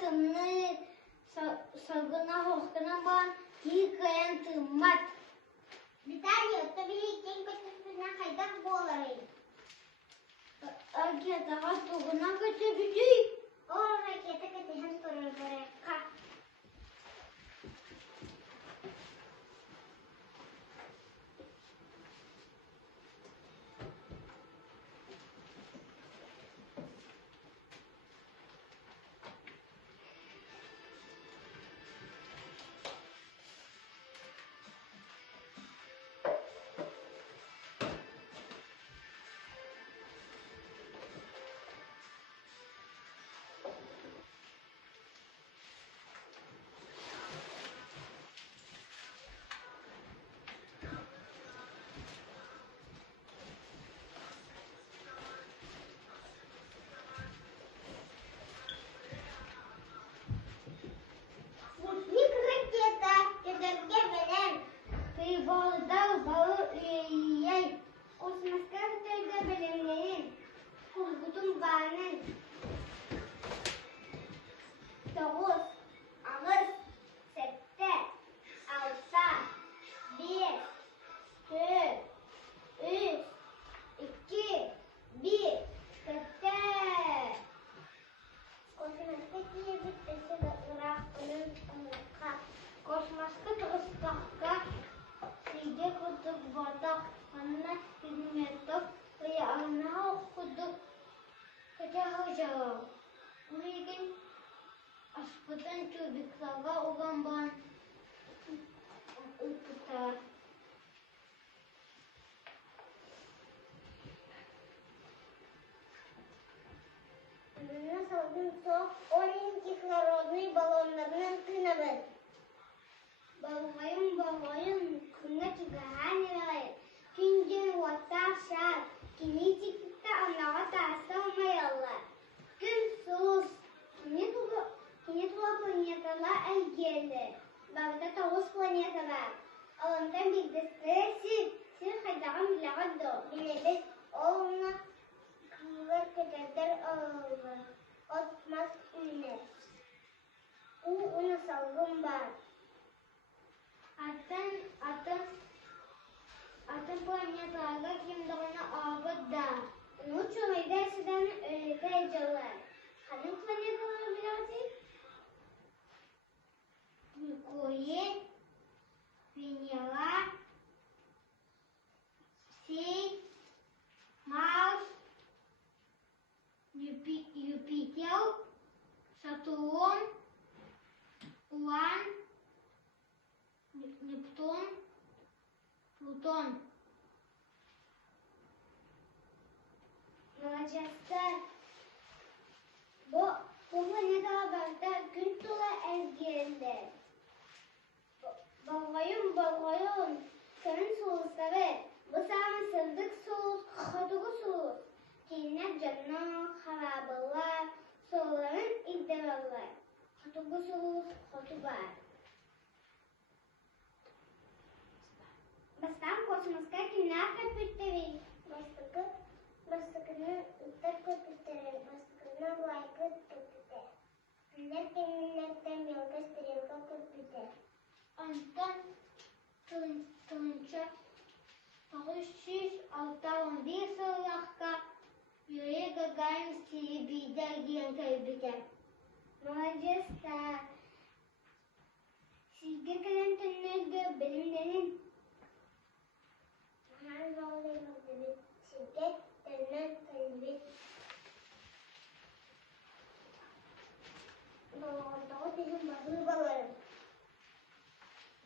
тымны сагына хохтана бан кикаян тыммат. Виталий, отто били кен көтөсүнө кайдак болорой. Ракетага тугуна көтөбүдүй. О, ракета көтөһөн турурга. Onun kислородный баллонlarının tınavı. Балгайым, күнне тигәһәнәй. Кинден ваташа, кинетикта анага тастамаялар. Күн сус, кинетула планеталар әлгеле. Багда тавыз планеталар. Алындан билдестеси, син хайдаган билагадо. Билебез олна кылар кетәдер алга. Отмас үнне. Уны салгым бар. Атын планеталарга кимдигини абыда. Нучу айдасыдан өйдәй жылар. Канын планеталары биласыз? Меркурий, Венера, Сей, Марс, Юпитер, Сатурн, Уран, Нептун, Плутон. Молодецтер. Bu planetalarda gün tola ezgirdi. Balgayım, senin soğuzları. Bu sami sırdık soğuz, katıgı soğuz. Kendine canına harabalar, soğuların iddialar. Katıgı soğuz, katıgar. Бастан космоска кинаха питтери. Бастыкны уттар көпүттерен, бастыкны лайкы көпүттер. Неркен мелка стрелка көпүттер. Антон кылынча 961 сыллахка Юрий Гагарин Селебида деген көпүттер. Молодец та. Sizge kalem tünlerge bilimlerin